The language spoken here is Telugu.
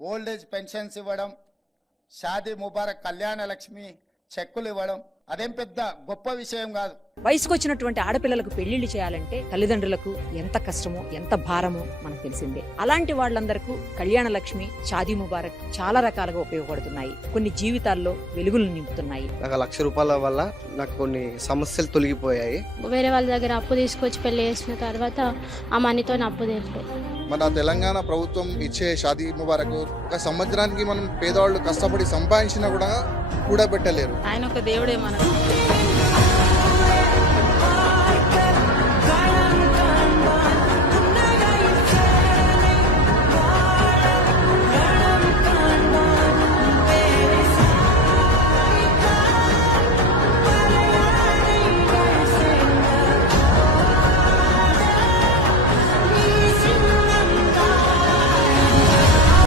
ఓల్డ్ ఏజ్ పెన్షన్స్ ఇవ్వడం, షాదీ ముబారక్ కళ్యాణ లక్ష్మి చెక్కులు ఇవ్వడం అదేం పెద్ద గొప్ప విషయం కాదు. వయసుకు వచ్చినటువంటి ఆడపిల్లలకు పెళ్లిళ్లు చేయాలంటే తల్లిదండ్రులకు ఎంత కష్టమో ఎంత భారమో మనకు తెలిసిందే. అలాంటి వాళ్ళందరికీ కళ్యాణ లక్ష్మి, షాదీ ముబారక్ చాలా రకాలుగా ఉపయోగపడుతున్నాయి. కొన్ని జీవితాల్లో వెలుగులు నింపుతున్నాయి. నాకు ₹1,00,000 వల్ల నాకు కొన్ని సమస్యలు తొలగిపోయాయి. వేరే వాళ్ళ దగ్గర అప్పు తీసుకొచ్చి పెళ్లి చేసిన తర్వాత ఆ మనీతో అప్పు తీర్పు. మన తెలంగాణ ప్రభుత్వం ఇచ్చే షాదీ ముబారక్ ఒక సంవత్సరానికి మనం పేదవాళ్ళు కష్టపడి సంపాదించినా కూడా కూడబెట్టలేరు. ఆయన ఒక దేవుడే మనకు.